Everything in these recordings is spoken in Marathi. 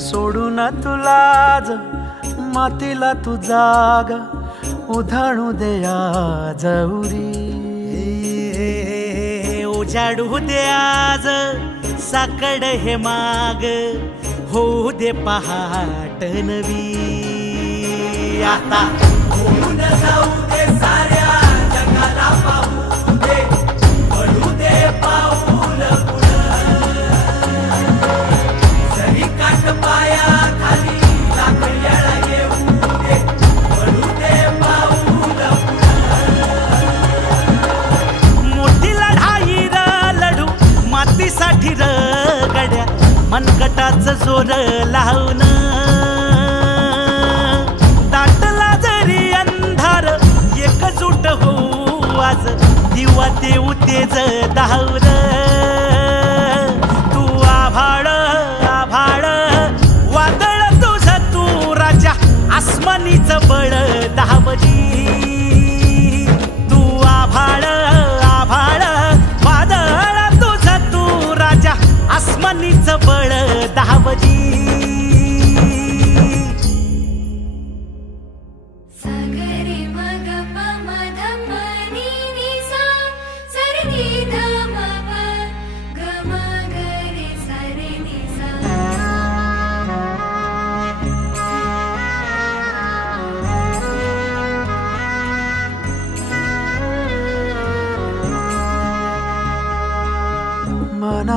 सोडून तुलाज मातीला तू जाग उधाणू देया जौरी उजाडू दे आज साकड हे माग होऊ दे पहाट नवी. आता. होऊन जाऊ दे साऱ्या जगाला पाहू दे. पडू दे पाऊल काट पाया खाली येऊ दे. पडू दे पाऊल मोठी लढाई र लढू मातीसाठी र गड्या मनकटाच जोर लावून होऊ आज दिवा ते तेज धावर.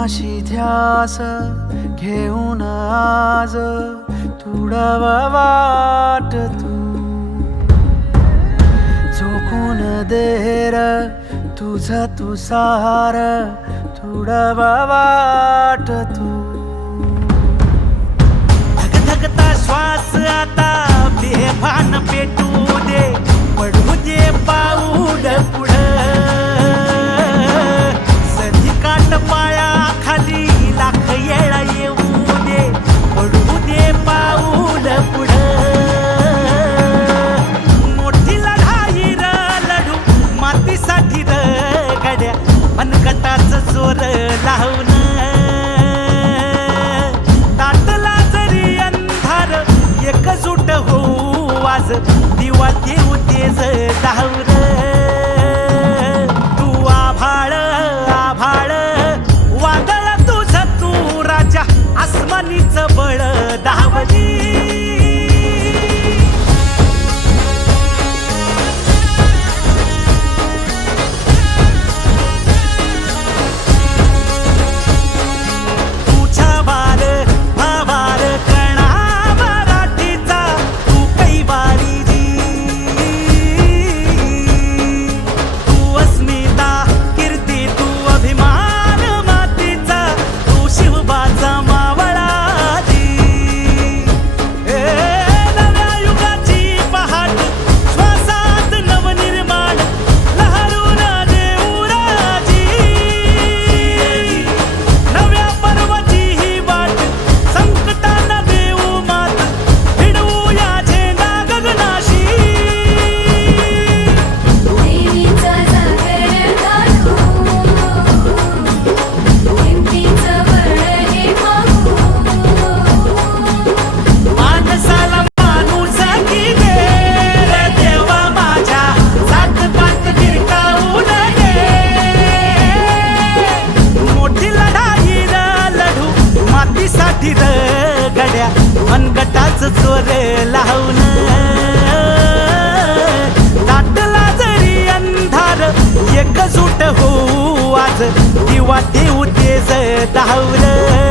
मनाशी ध्यास घेऊन आज तुडवा वाट तू. झोकून देर तुझ तुसार तुडवा वाट तू. धगधगता श्वास आता साठी र गड्या मनकटाच जोर लावून. ताटला जरी अंधार एकजूट होऊ आज दिवा देऊ तेज धावर तू आभाळ मनगटाच चोर लावून दाटला जरी अंधार एकजूट होऊ आज दिवा देऊ तेज धावलं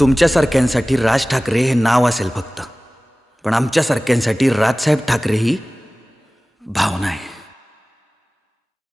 तुमच्यासारख्यांसाठी राज ठाकरे हे नाव असेल फक्त. पण आमच्यासारख्यांसाठी राजसाहेब ठाकरे ही भावना आहे.